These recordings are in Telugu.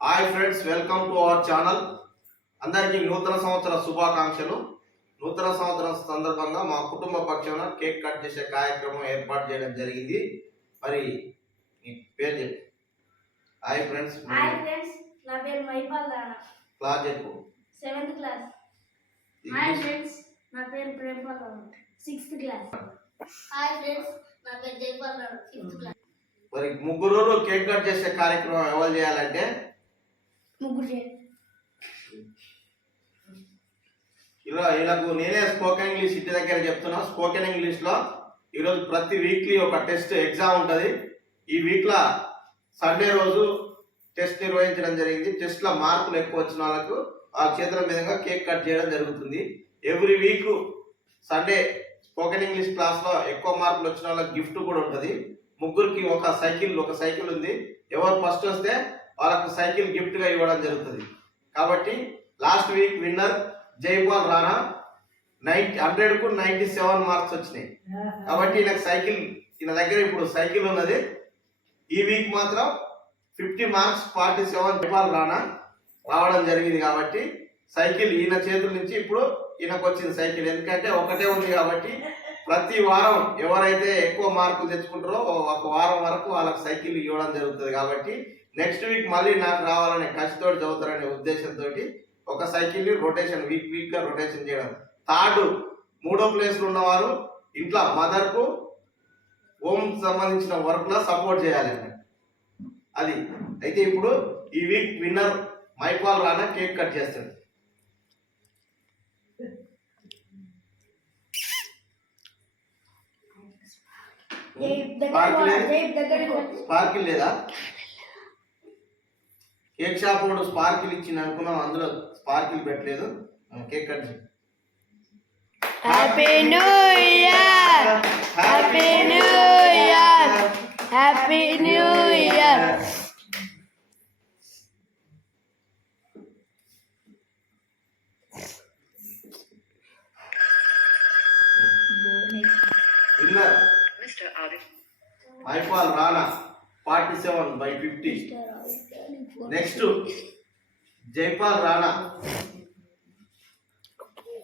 Hi friends, welcome to our channel. అందరికీ నూతన సంవత్సర శుభాకాంక్షలు. నూతన సంవత్సరం సందర్భంగా మా కుటుంబ పక్షాన కేక్ కట్ చేసే కార్యక్రమం ఏర్పాటు చేయడం జరిగింది. మరి మీ పేరు చెప్పు. Hi friends. నా పేరు మైపాల్ రాణా. క్లాస్ చెప్పు. 7th class. హాయ్ ఫ్రెండ్స్, నా పేరు Premapal Rana. 6th class. Hi friends, నా పేరు జైపాల్ రాణా. 5th class. మరి ముగ్గురు కేక్ కట్ చేసే కార్యక్రమం ఎవరు చేయాలంటే వీళ్ళకు నేనే స్పోకెన్ ఇంగ్లీష్ ఇంటి దగ్గర చెప్తున్నా. స్పోకెన్ ఇంగ్లీష్ లో ఈరోజు ప్రతి వీక్లీ ఒక టెస్ట్ ఎగ్జామ్ ఉంటుంది. ఈ వీక్ లో సండే రోజు టెస్ట్ నిర్వహించడం జరిగింది. టెస్ట్ లో మార్కులు ఎక్కువ వచ్చిన వాళ్ళకు ఆ చేతుల మీదుగా కేక్ కట్ చేయడం జరుగుతుంది. Every week Sunday spoken English class లో ఎక్కువ మార్కులు వచ్చిన వాళ్ళకి గిఫ్ట్ కూడా ఉంటుంది. ముగ్గురికి ఒక సైకిల్ ఉంది. ఎవరు ఫస్ట్ వస్తే వాళ్ళకు సైకిల్ గిఫ్ట్ గా ఇవ్వడం జరుగుతుంది. కాబట్టి last week winner Jaipal Rana. 100కు 97 మార్క్స్ వచ్చినాయి. కాబట్టి ఈయన దగ్గర ఇప్పుడు సైకిల్ ఉన్నది. ఈ వీక్ మాత్రం 50 మార్క్స్ 47 జైపాల్ రాణా రావడం జరిగింది. కాబట్టి సైకిల్ ఈయన చేతుల నుంచి ఇప్పుడు ఈయనకు వచ్చింది సైకిల్. ఎందుకంటే ఒకటే ఉంది కాబట్టి ప్రతి వారం ఎవరైతే ఎక్కువ మార్కులు తెచ్చుకుంటారో ఒక వారం వరకు వాళ్ళకి సైకిల్ ఇవ్వడం జరుగుతుంది. కాబట్టి నెక్స్ట్ వీక్ మళ్ళీ నాకు రావాలనే కసితో చదువుతారనే ఉద్దేశంతో ఒక సైకిల్ రొటేషన్ వీక్ గా రొటేషన్ చేయడం. మూడో ప్లేస్ లో ఉన్నవారు ఇంట్లో మదర్ కు హోమ్ సంబంధించిన వర్క్ లో సపోర్ట్ చేయాలి. అది అయితే ఇప్పుడు ఈ week winner Maipal Rana cake cut చేస్తాడు. స్పార్కిల్ లేదా? కేక్ షాప్ కూడా స్పార్కిల్ ఇచ్చింది అనుకున్నాం, అందులో స్పార్కిల్ పెట్టలేదు. కేక్ కట్ చేయి. Happy new year, happy new year, happy new year. Winner Maipal Rana 47/50. Next Jaipal Rana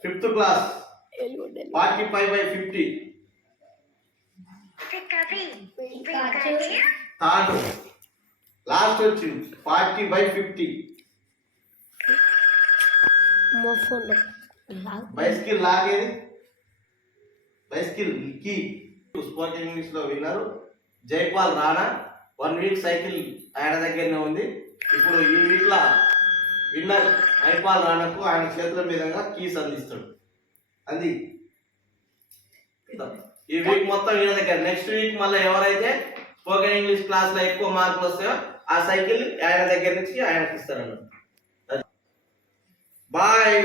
5th class 45/50. Third last వచ్చింది 40/50. బైస్కిల్ లాగేది, బైస్కిల్ కీ. స్పోకెన్ ఇంగ్లీష్ లో విన్నారు జైపాల్ రాణా. 1 వీక్ సైకిల్ ఆయన దగ్గరనే ఉంది. ఇప్పుడు ఈ వీక్ లా విన్నర్ మైపాల్ రాణాకు ఆయన చేతుల మీదుగా కీస్ అందిస్తాడు. అది ఈ వీక్ మొత్తం ఈయన దగ్గర. నెక్స్ట్ వీక్ మళ్ళీ ఎవరైతే స్పోకెన్ ఇంగ్లీష్ క్లాస్ లో ఎక్కువ మార్కులు వస్తాయో ఆ సైకిల్ ఆయన దగ్గర నుంచి ఆయనకి ఇస్తారన్నమాట. బాయ్.